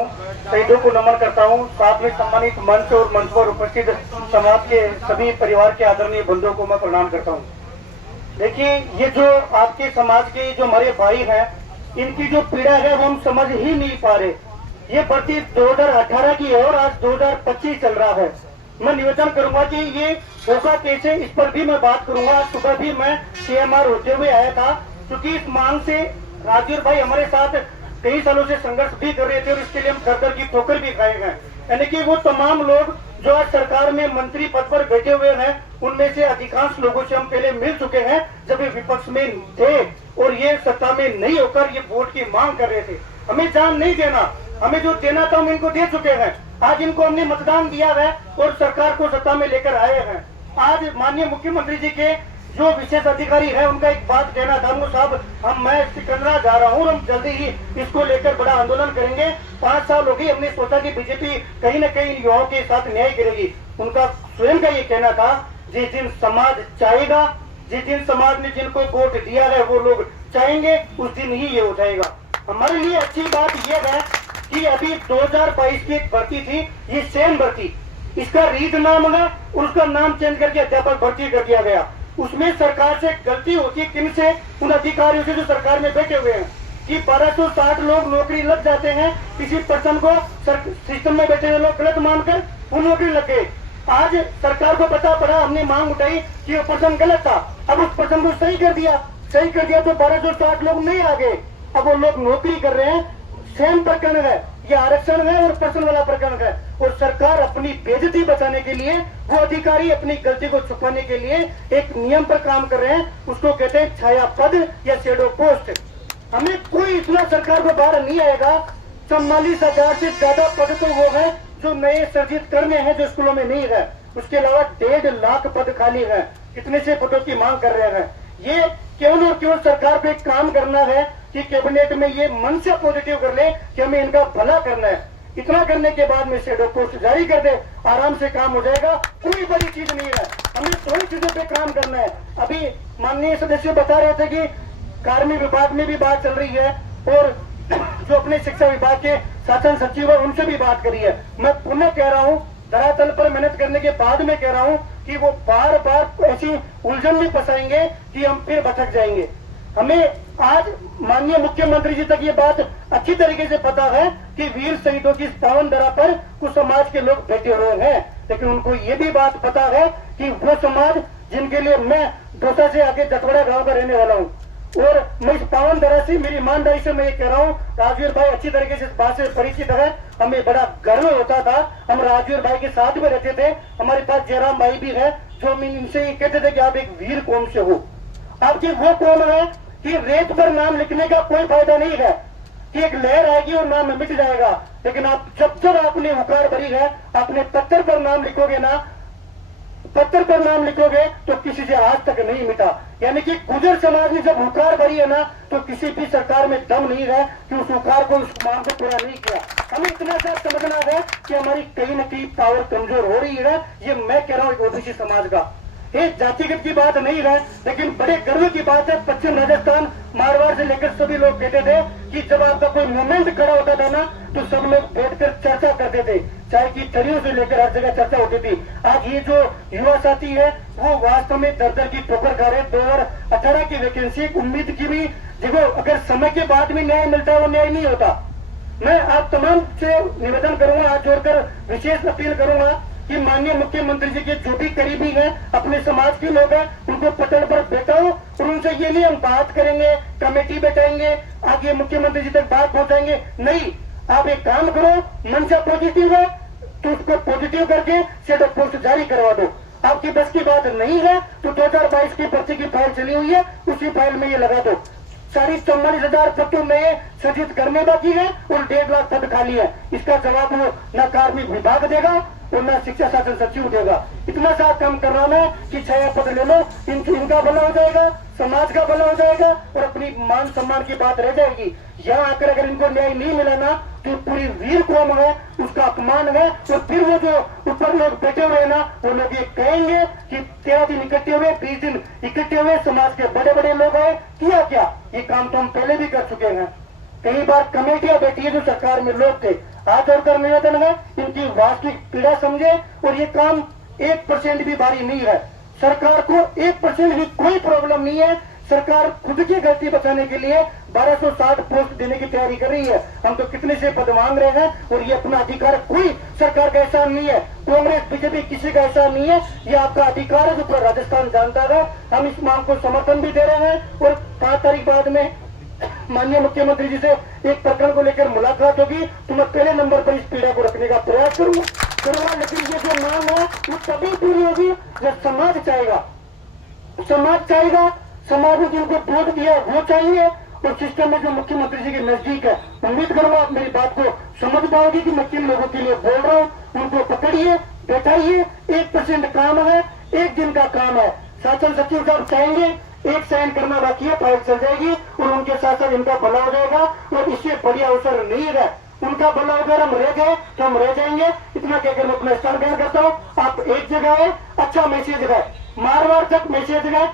हूँ, शहीदों को नमन करता हूँ। साथ में सम्मानित मंच और मंच पर उपस्थित समाज के सभी परिवार के आदरणीय बंधुओं को मैं प्रणाम करता हूँ। देखिए, ये जो आपके समाज के जो हमारे भाई हैं, इनकी जो पीड़ा है वो हम समझ ही नहीं पा रहे। ये भर्ती 2018 की है और आज 2025 चल रहा है। मैं निवेदन करूंगा कि ये होगा कैसे, इस पर भी मैं बात करूंगा। सुबह भी मैं CMR होते हुए आया था, क्योंकि इस मांग से राजवीर भाई हमारे साथ कई सालों से संघर्ष भी कर रहे थे और इसके लिए हम घर की ठोकर भी खाए हैं। यानी कि वो तमाम लोग जो आज सरकार में मंत्री पद पर बैठे हुए हैं, उनमें से अधिकांश लोगों से हम पहले मिल चुके हैं जब ये विपक्ष में थे और ये सत्ता में नहीं होकर ये वोट की मांग कर रहे थे। हमें जान नहीं देना, हमें जो देना था हम इनको दे चुके हैं। आज इनको हमने मतदान दिया है और सरकार को सत्ता में लेकर आए हैं। आज माननीय मुख्यमंत्री जी के जो विशेष अधिकारी है उनका एक बात कहना था, वो साहब मैं सिकंदरा जा रहा हूँ, हम जल्दी ही इसको लेकर बड़ा आंदोलन करेंगे। 5 साल हो गई, हमने सोचा कि बीजेपी कहीं न कहीं युवाओं के साथ न्याय करेगी। उनका स्वयं का ये कहना था, जिस दिन समाज चाहेगा, जिस दिन समाज ने जिनको वोट दिया है वो लोग चाहेंगे, उस दिन ही ये हो जाएगा। हमारे लिए अच्छी बात यह है कि अभी 2022 की एक भर्ती थी, ये सेम भर्ती, इसका रीत नाम है, उसका नाम चेंज करके अध्यापक भर्ती कर दिया गया। उसमें सरकार से गलती होती है, किन से? उन अधिकारियों से जो सरकार में बैठे हुए हैं कि 1260 लोग नौकरी लग जाते हैं, किसी पर्सन को सिस्टम में बैठे हुए लोग गलत मानकर वो नौकरी लग गए। आज सरकार को पता पड़ा, हमने मांग उठाई कि वो पर्सन गलत था, अब उस पर्सन को सही कर दिया तो 1260 लोग नहीं आ गए, अब वो लोग नौकरी कर रहे हैं। सेम प्रकरण है, ये आरक्षण है और पर्सन वाला प्रकरण है। और सरकार अपनी बेइज्जती बचाने के लिए, वो अधिकारी अपनी गलती को छुपाने के लिए एक नियम पर काम कर रहे हैं, उसको कहते हैं छाया पद या शेडो पोस्ट। हमें कोई इतना सरकार को बाहर नहीं आएगा। 44,000 से ज्यादा पद तो वो है जो नए सर्जित करने हैं, जो स्कूलों में नहीं है। उसके अलावा 1.5 लाख पद खाली है। कितने से पदों की मांग कर रहे हैं? ये केवल और केवल सरकार को एक काम करना है कि कैबिनेट में ये मन से पॉजिटिव कर ले कि हमें इनका भला करना है। इतना करने के बाद में शेडो पोस्ट जारी कर दे, आराम से काम हो जाएगा। कोई बड़ी चीज नहीं है, हमें थोड़ी चीजों पे काम करना है। अभी माननीय सदस्य बता रहे थे कि कार्मिक विभाग में भी बात चल रही है और जो अपने शिक्षा विभाग के शासन सचिव है उनसे भी बात करी है। मैं पुनः कह रहा हूँ, धरातल पर मेहनत करने के बाद में कह रहा हूँ कि वो बार बार ऐसी उलझन में फंसाएंगे कि हम फिर भटक जाएंगे। हमें आज माननीय मुख्यमंत्री जी तक ये बात अच्छी तरीके से पता है कि वीर शहीदों की पावन धरा पर कुछ समाज के लोग बैठे हुए हैं, लेकिन उनको ये भी बात पता है कि वो समाज जिनके लिए मैं दौसा से आगे जटवाड़ा गांव का रहने वाला हूँ और मैं इस पावन धरा से, मेरी ईमानदारी से मैं ये कह रहा हूँ, राजवीर भाई अच्छी तरीके से इस बात से परिचित है। हमें बड़ा गर्व होता था, हम राजवीर भाई के साथ में रहते थे। हमारे पास जयराम भाई भी है जो इनसे ये कहते थे कि आप एक वीर कौम से हो। आपकी वो कौम है कि रेत पर नाम लिखने का कोई फायदा नहीं है कि एक लहर आएगी और नाम मिट जाएगा, लेकिन आप जब आपने हुकार भरी है, अपने पत्थर पर नाम लिखोगे ना, पत्थर पर नाम लिखोगे तो किसी से आज तक नहीं मिटा। यानी कि गुर्जर समाज ने जब हुकार भरी है ना, तो किसी भी सरकार में दम नहीं है कि उस हुकार को, उस मांग को पूरा नहीं किया। हमें इतना सा समझना है कि हमारी कहीं न कहीं पावर कमजोर हो रही है। ये मैं कह रहा हूँ ओबीसी समाज का, ये जातिगत की बात नहीं है, लेकिन बड़े गर्व की बात है। पश्चिम राजस्थान, मारवाड़ से लेकर सभी लोग कहते थे कि जब आपका कोई मूवमेंट खड़ा होता था ना, तो सब लोग बैठकर चर्चा करते थे, चाय की थड़ियों से लेकर हर जगह चर्चा होती थी। आज ये जो युवा साथी है वो वास्तव में दर की ठोकर खा रहे। 2018 की वैकेंसी उम्मीद की भी, देखो अगर समय के बाद भी न्याय मिलता है वो न्याय नहीं होता। मैं आप तमाम से निवेदन करूंगा, हाथ जोड़कर विशेष अपील करूंगा कि माननीय मुख्यमंत्री जी के जो भी करीबी हैं, अपने समाज के लोग हैं, उनको पटल पर बैठाओ और उनसे ये नहीं हम बात करेंगे, कमेटी बैठाएंगे, आगे मुख्यमंत्री जी तक बात पहुंचाएंगे। नहीं, आप एक काम करो, मन से पॉजिटिव है तो उसको पॉजिटिव करके शेडो पोस्ट जारी करवा दो। आपकी बस की बात नहीं है तो 2022 की भर्ती की फाइल चली हुई है, उसी फाइल में ये लगा दो। 44,000 पद तो नए सृजित करने बाकी है और 1.5 लाख पद खाली है। इसका जवाब वो न कार्मिक विभाग देगा और न शिक्षा शासन सचिव देगा। इतना सा काम कर रहा मैं कि 6 पद ले लो, इनका भला हो जाएगा, समाज का भला हो जाएगा और अपनी मान सम्मान की बात रह जाएगी। यहाँ आकर अगर इनको न्याय नहीं मिला ना, तो पूरी वीर कौम है उसका अपमान है। और फिर वो जो ऊपर लोग बैठे हुए ना, वो लोग ये कहेंगे कि 13 दिन इकट्ठे हुए, 20 दिन इकट्ठे हुए, समाज के बड़े बड़े लोग आए, किया क्या? ये काम तो हम पहले भी कर चुके हैं। कई बार कमेटियां बैठी है जो सरकार में लोग थे, हाथ जोड़कर निवेदन है, इनकी वास्तविक पीड़ा समझे और ये काम 1% भी भारी नहीं है। सरकार को 1% भी कोई प्रॉब्लम नहीं है। सरकार खुद की गलती बचाने के लिए 1260 पोस्ट देने की तैयारी कर रही है। हम तो कितने से पद मांग रहे हैं और ये अपना अधिकार, कोई सरकार का एहसान नहीं है, कांग्रेस बीजेपी किसी का एहसान नहीं है, ये आपका अधिकार है जो पूरा राजस्थान जानता है। हम इस मांग को समर्थन भी दे रहे हैं और 5 तारीख बाद में माननीय मुख्यमंत्री जी से एक प्रकरण को लेकर मुलाकात होगी, तो मैं पहले नंबर पर इस पीड़ा को रखने का प्रयास करूंगा। लेकिन ये जो मांग है वो तभी पूरी होगी जब समाज चाहेगा। समाज चाहेगा, समाज ने जिनको वोट दिया वो चाहिए और सिस्टम में जो मुख्यमंत्री जी के नजदीक है। उम्मीद करूंगा आप मेरी बात को समझ पाओगे कि मैं किन लोगों के लिए बोल रहा हूँ। उनको पकड़िए, बैठाइए, 1% काम है, 1 दिन का काम है। शासन सचिव साहब चाहेंगे, एक साइन करना बाकी है, फाइल चल जाएगी और उनके साथ साथ इनका भला हो जाएगा और इससे बढ़िया अवसर नहीं है। उनका भला अगर हम रह गए तो हम रह जाएंगे। इतना कहकर मैं अपना स्थान बयान करता हूँ। आप एक जगह है, अच्छा मैसेज है, मारवाड़ तक मैसेज है।